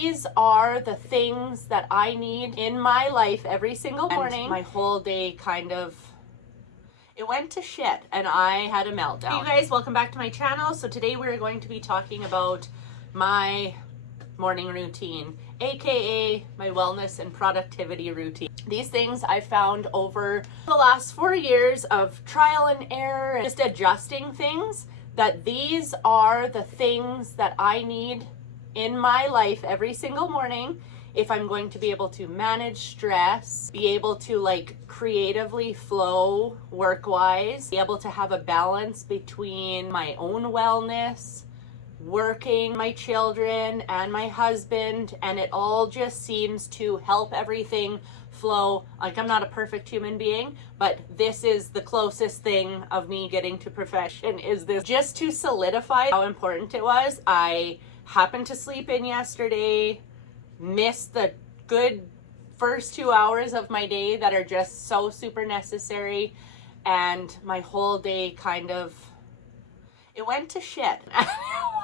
These are the things that I need in my life every single morning. And my whole day it went to shit and I had a meltdown. Hey you guys, welcome back to my channel. So today we're going to be talking about my morning routine, aka my wellness and productivity routine. These things I found over the last 4 years of trial and error and just adjusting things, that these are the things that I need in my life every single morning if I'm going to be able to manage stress, be able to like creatively flow work-wise, be able to have a balance between my own wellness, working, my children, and my husband, and it all just seems to help everything flow. Like, I'm not a perfect human being, but this is the closest thing of me getting to perfection. Is this just to solidify how important it was. I happened to sleep in yesterday, missed the good first 2 hours of my day that are just so super necessary, and my whole day it went to shit. It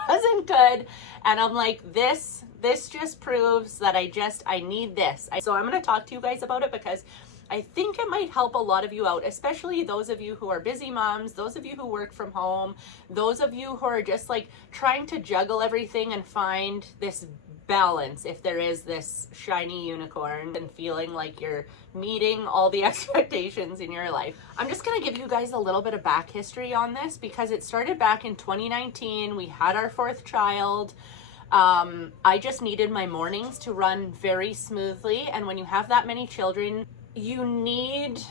wasn't good, and I'm like, this just proves that I need this. So I'm going to talk to you guys about it because I think it might help a lot of you out, especially those of you who are busy moms, those of you who work from home, those of you who are just like trying to juggle everything and find this balance, if there is this shiny unicorn, and feeling like you're meeting all the expectations in your life. I'm just going to give you guys a little bit of back history on this because it started back in 2019. We had our fourth child. I just needed my mornings to run very smoothly, and when you have that many children, you need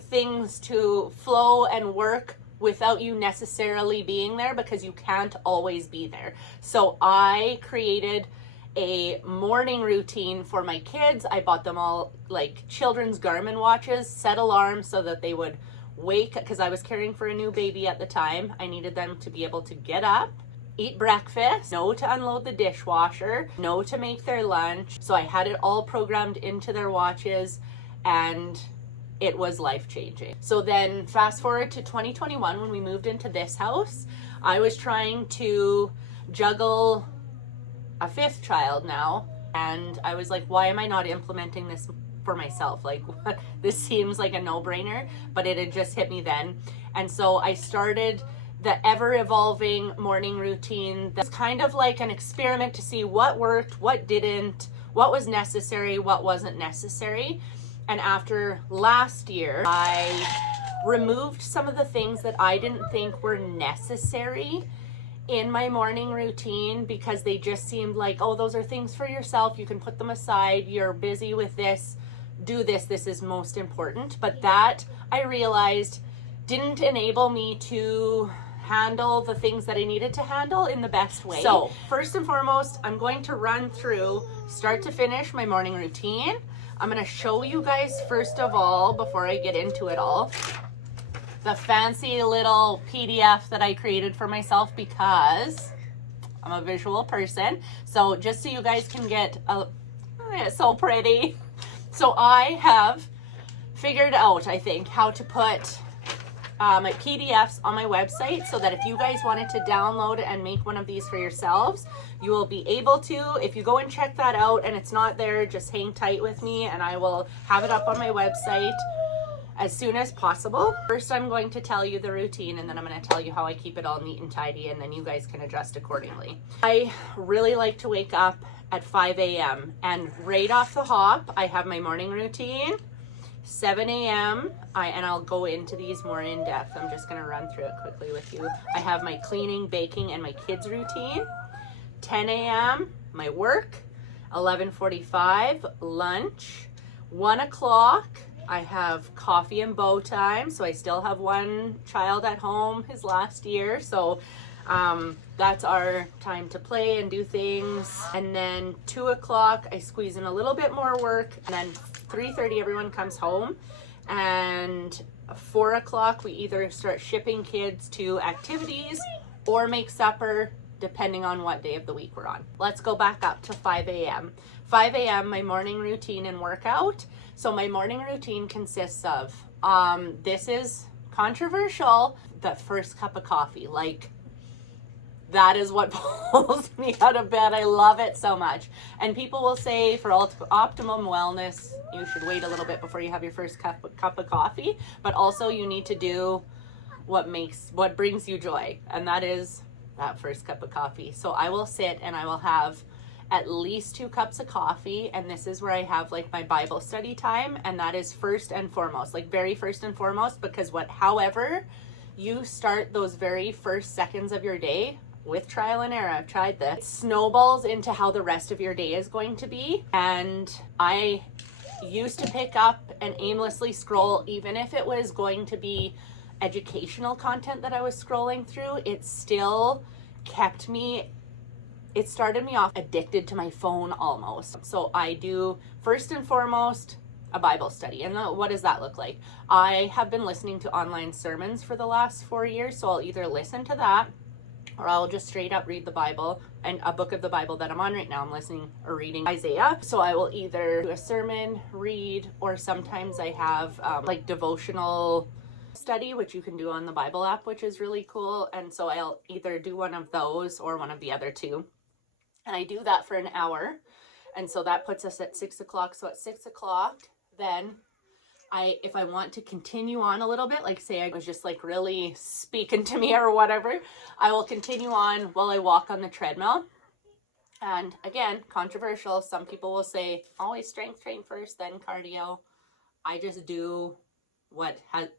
things to flow and work without you necessarily being there, because you can't always be there. So I created a morning routine for my kids. I bought them all like children's Garmin watches, set alarms so that they would wake, because I was caring for a new baby at the time. I needed them to be able to get up, eat breakfast, know to unload the dishwasher, know to make their lunch. So I had it all programmed into their watches, and it was life-changing. So then fast forward to 2021, when we moved into this house, I was trying to juggle a fifth child now, and I was like, why am I not implementing this for myself? Like, what? This seems like a no-brainer, but it had just hit me then. And so I started the ever-evolving morning routine. That's kind of like an experiment to see what worked, what didn't, what was necessary, what wasn't necessary. And after last year, I removed some of the things that I didn't think were necessary in my morning routine, because they just seemed like, oh, those are things for yourself. You can put them aside. You're busy with this. Do this. This is most important. But that, I realized, didn't enable me to handle the things that I needed to handle in the best way. So first and foremost, I'm going to run through start to finish my morning routine. I'm going to show you guys, first of all, before I get into it all, the fancy little PDF that I created for myself, because I'm a visual person. So just so you guys can get it's so pretty. So I have figured out, I think, how to put my PDFs on my website, so that if you guys wanted to download and make one of these for yourselves, you will be able to. If you go and check that out and it's not there, just hang tight with me and I will have it up on my website as soon as possible. First, I'm going to tell you the routine, and then I'm going to tell you how I keep it all neat and tidy, and then you guys can adjust accordingly. I really like to wake up at 5 a.m. and right off the hop, I have my morning routine. 7 a.m. and I'll go into these more in depth. I'm just going to run through it quickly with you. I have my cleaning, baking, and my kids routine. 10 a.m. my work. 11:45 lunch. 1 o'clock I have coffee and bow time. So I still have one child at home, his last year. So that's our time to play and do things. And then 2 o'clock I squeeze in a little bit more work, and then 3:30 everyone comes home, and 4 o'clock we either start shipping kids to activities or make supper, depending on what day of the week we're on. Let's go back up to 5 a.m. 5 a.m. my morning routine and workout. So my morning routine consists of, this is controversial, the first cup of coffee. Like, that is what pulls me out of bed. I love it so much. And people will say for optimum wellness, you should wait a little bit before you have your first cup of coffee, but also you need to do what brings you joy, and that is that first cup of coffee. So I will sit and I will have at least 2 cups of coffee, and this is where I have like my Bible study time, and that is first and foremost, like very first and foremost, because however you start those very first seconds of your day, with trial and error, I've tried this, it snowballs into how the rest of your day is going to be. And I used to pick up and aimlessly scroll, even if it was going to be educational content that I was scrolling through. It still it started me off addicted to my phone almost. So I do first and foremost a Bible study. And what does that look like? I have been listening to online sermons for the last 4 years, so I'll either listen to that or I'll just straight up read the Bible, and a book of the Bible that I'm on right now, I'm listening or reading Isaiah. So I will either do a sermon, read, or sometimes I have like devotional study, which you can do on the Bible app, which is really cool. And so I'll either do one of those or one of the other two. And I do that for an hour. And so that puts us at 6 o'clock. So at 6 o'clock, then if I want to continue on a little bit, like say I was just like really speaking to me or whatever, I will continue on while I walk on the treadmill. And again, controversial. Some people will say, always strength train first, then cardio. I just do what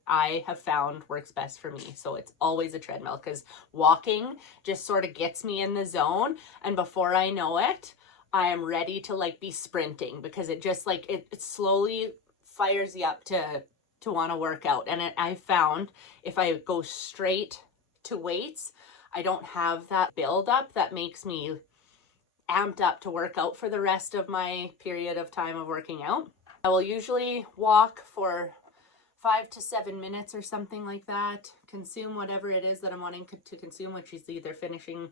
I have found works best for me. So it's always a treadmill, because walking just sort of gets me in the zone. And before I know it, I am ready to like be sprinting, because it just like, it slowly fires you up to want to work out. And I found if I go straight to weights, I don't have that build up that makes me amped up to work out for the rest of my period of time of working out. I will usually walk for 5 to 7 minutes or something like that, consume whatever it is that I'm wanting to consume, which is either finishing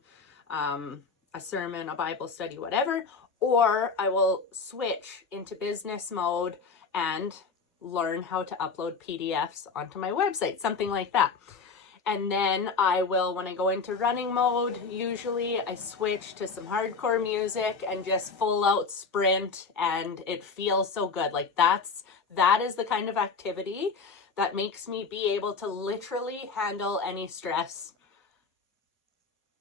a sermon, a Bible study, whatever, or I will switch into business mode and learn how to upload PDFs onto my website, something like that. And then I will, when I go into running mode, usually I switch to some hardcore music and just full out sprint, and it feels so good. Like that is the kind of activity that makes me be able to literally handle any stress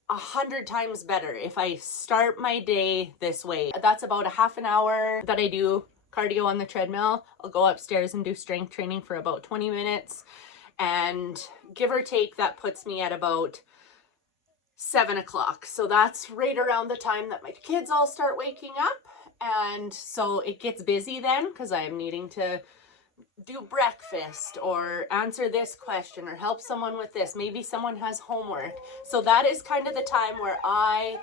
100 times better if I start my day this way. That's about a half an hour that I do cardio on the treadmill. I'll go upstairs and do strength training for about 20 minutes. And give or take, that puts me at about 7 o'clock. So that's right around the time that my kids all start waking up. And so it gets busy then, because I am needing to do breakfast or answer this question or help someone with this. Maybe someone has homework. So that is kind of the time where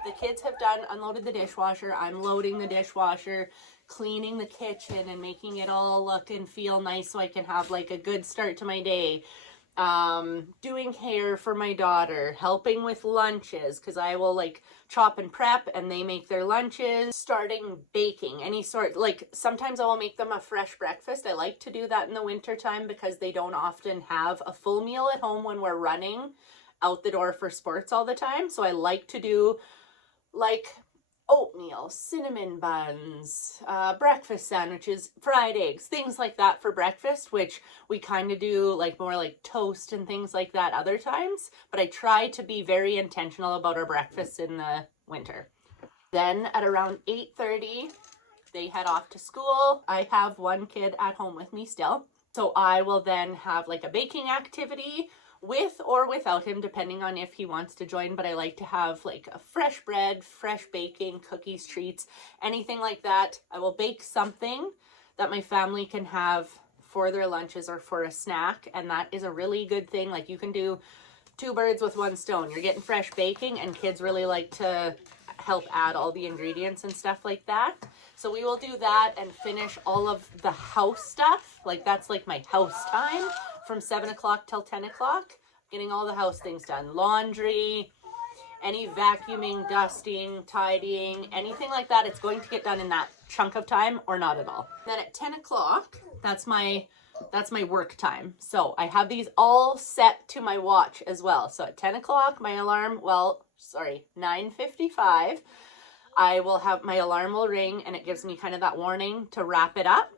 the kids have unloaded the dishwasher. I'm loading the dishwasher, cleaning the kitchen and making it all look and feel nice so I can have like a good start to my day. Doing hair for my daughter, helping with lunches, because I will like chop and prep and they make their lunches, starting baking, any sort, like sometimes I will make them a fresh breakfast. I like to do that in the winter time because they don't often have a full meal at home when we're running out the door for sports all the time. So I like to do like oatmeal, cinnamon buns, breakfast sandwiches, fried eggs, things like that for breakfast, which we kind of do like more like toast and things like that other times. But I try to be very intentional about our breakfasts in the winter. Then at around 8:30, they head off to school. I have one kid at home with me still. So I will then have like a baking activity with or without him, depending on if he wants to join. But I like to have like a fresh bread, fresh baking, cookies, treats, anything like that. I will bake something that my family can have for their lunches or for a snack. And that is a really good thing. Like you can do 2 birds with 1 stone. You're getting fresh baking, and kids really like to help add all the ingredients and stuff like that. So we will do that and finish all of the house stuff. Like that's like my house time from 7 o'clock till 10 o'clock, getting all the house things done. Laundry, any vacuuming, dusting, tidying, anything like that. It's going to get done in that chunk of time or not at all. Then at 10 o'clock, that's my work time. So I have these all set to my watch as well. So at 10 o'clock, my alarm, well, 9:55, I will have my alarm will ring and it gives me kind of that warning to wrap it up.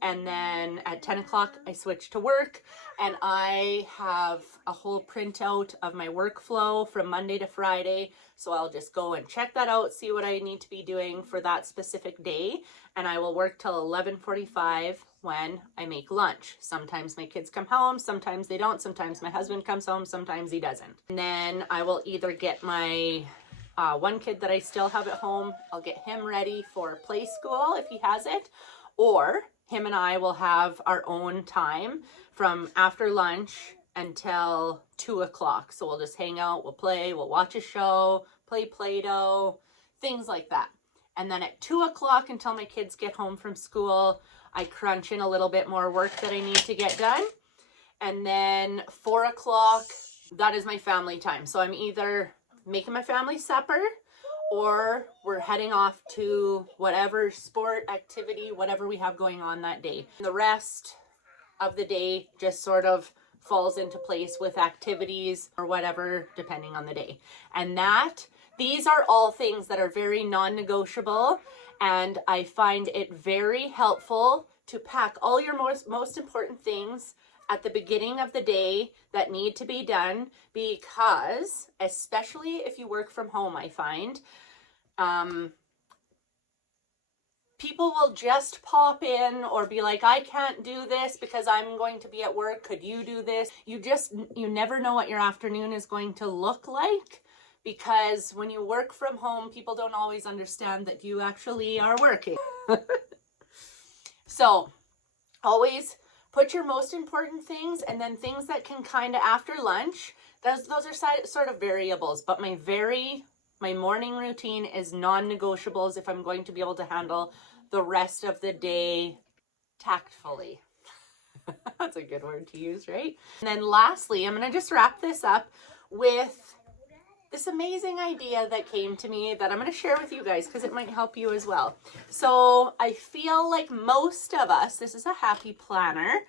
And then at 10 o'clock, I switch to work, and I have a whole printout of my workflow from Monday to Friday. So I'll just go and check that out, see what I need to be doing for that specific day. And I will work till 11:45 when I make lunch. Sometimes my kids come home, sometimes they don't. Sometimes my husband comes home, sometimes he doesn't. And then I will either get my one kid that I still have at home, I'll get him ready for play school if he has it, or him and I will have our own time from after lunch until 2 o'clock. So we'll just hang out, we'll play, we'll watch a show, play Play-Doh, things like that. And then at 2 o'clock until my kids get home from school, I crunch in a little bit more work that I need to get done. And then 4 o'clock, that is my family time. So I'm either making my family supper, or we're heading off to whatever sport, activity, whatever we have going on that day. And the rest of the day just sort of falls into place with activities or whatever, depending on the day. And these are all things that are very non-negotiable, and I find it very helpful to pack all your most important things at the beginning of the day that need to be done, because especially if you work from home, I find people will just pop in or be like, I can't do this because I'm going to be at work. Could you do this? You never know what your afternoon is going to look like, because when you work from home, people don't always understand that you actually are working. So always put your most important things, and then things that can kind of after lunch, those are sort of variables, but my morning routine is non-negotiables if I'm going to be able to handle the rest of the day tactfully. That's a good word to use, right? And then lastly, I'm going to just wrap this up with this amazing idea that came to me that I'm going to share with you guys because it might help you as well. So I feel like most of us, this is a happy planner,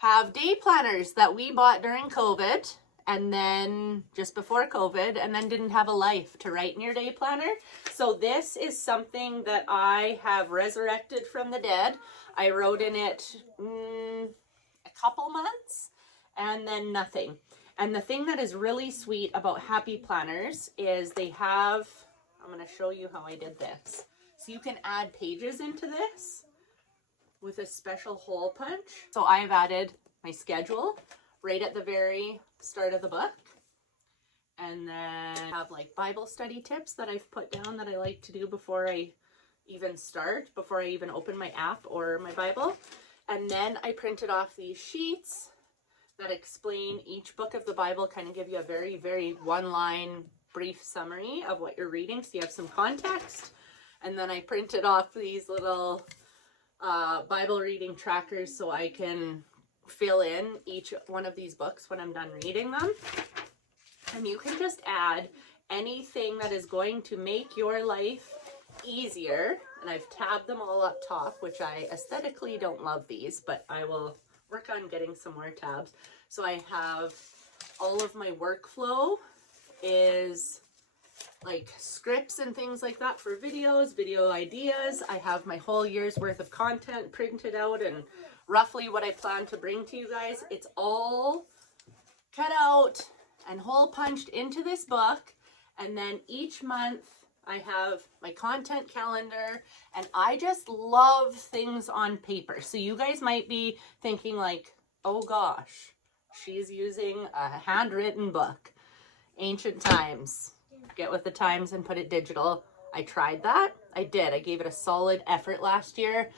have day planners that we bought during COVID and then just before COVID, and then didn't have a life to write in your day planner. So this is something that I have resurrected from the dead. I wrote in it a couple months and then nothing. And the thing that is really sweet about happy planners is they have, I'm going to show you how I did this. So you can add pages into this with a special hole punch. So I've added my schedule right at the very start of the book. And then I have like Bible study tips that I've put down that I like to do before I even start, before I even open my app or my Bible. And then I printed off these sheets that explain each book of the Bible, kind of give you a very, very one-line brief summary of what you're reading so you have some context. And then I printed off these little Bible reading trackers so I can fill in each one of these books when I'm done reading them. And you can just add anything that is going to make your life easier. And I've tabbed them all up top, which I aesthetically don't love these, but I will work on getting some more tabs. So I have all of my workflow is like scripts and things like that for videos, video ideas. I have my whole year's worth of content printed out and roughly what I plan to bring to you guys. It's all cut out and hole punched into this book. And then each month I have my content calendar, and I just love things on paper. So you guys might be thinking like, oh gosh, she's using a handwritten book. Ancient times. Get with the times and put it digital. I tried that. I did. I gave it a solid effort last year.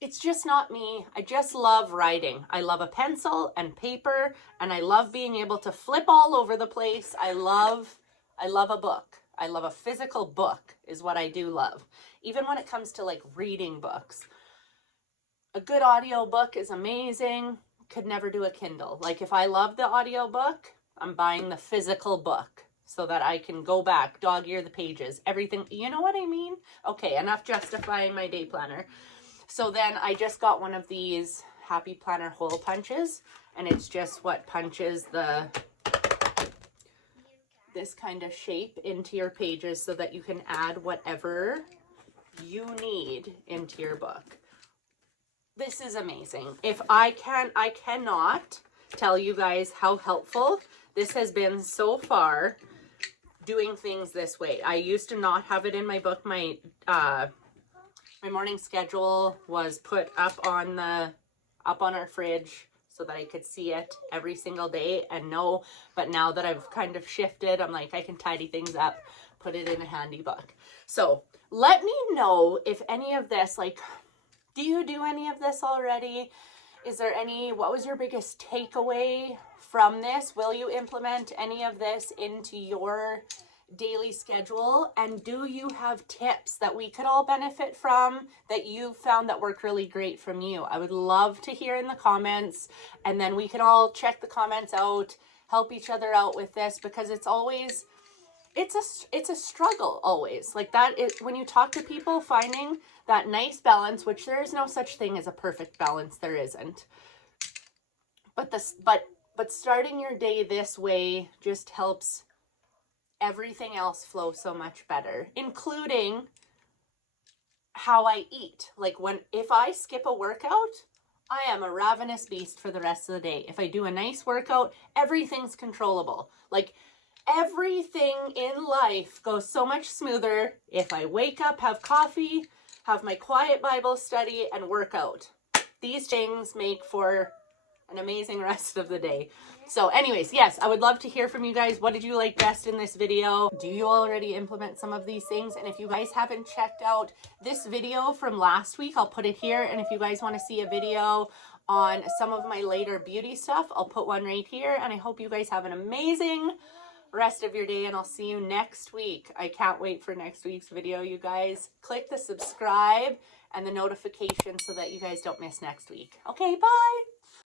It's just not me. I just love writing. I love a pencil and paper, and I love being able to flip all over the place. I love a book. I love a physical book is what I do love. Even when it comes to like reading books. A good audio book is amazing. Could never do a Kindle. Like if I love the audio book, I'm buying the physical book so that I can go back, dog ear the pages, everything. You know what I mean? Okay, enough justifying my day planner. So then I just got one of these Happy Planner hole punches, and it's just what punches the this kind of shape into your pages so that you can add whatever you need into your book. This is amazing. I cannot tell you guys how helpful this has been so far, doing things this way. I used to not have it in my book. My morning schedule was put up on our fridge so that I could see it every single day and know, but now that I've kind of shifted, I'm like, I can tidy things up, put it in a handy book. So let me know if any of this, like, do you do any of this already? Is there what was your biggest takeaway from this? Will you implement any of this into your daily schedule? And do you have tips that we could all benefit from that you found that work really great from you? I would love to hear in the comments, and then we can all check the comments out, help each other out with this, because it's always, it's a struggle always. Like that is when you talk to people, finding that nice balance, which there is no such thing as a perfect balance, there isn't. But starting your day this way just helps everything else flow so much better, including how I eat. Like if I skip a workout, I am a ravenous beast for the rest of the day. If I do a nice workout, everything's controllable. Like everything in life goes so much smoother if I wake up, have coffee, have my quiet Bible study, and work out. These things make for an amazing rest of the day. So anyways, yes, I would love to hear from you guys. What did you like best in this video? Do you already implement some of these things? And if you guys haven't checked out this video from last week, I'll put it here. And if you guys want to see a video on some of my later beauty stuff, I'll put one right here. And I hope you guys have an amazing rest of your day, and I'll see you next week. I can't wait for next week's video, you guys. Click the subscribe and the notification so that you guys don't miss next week. Okay, bye.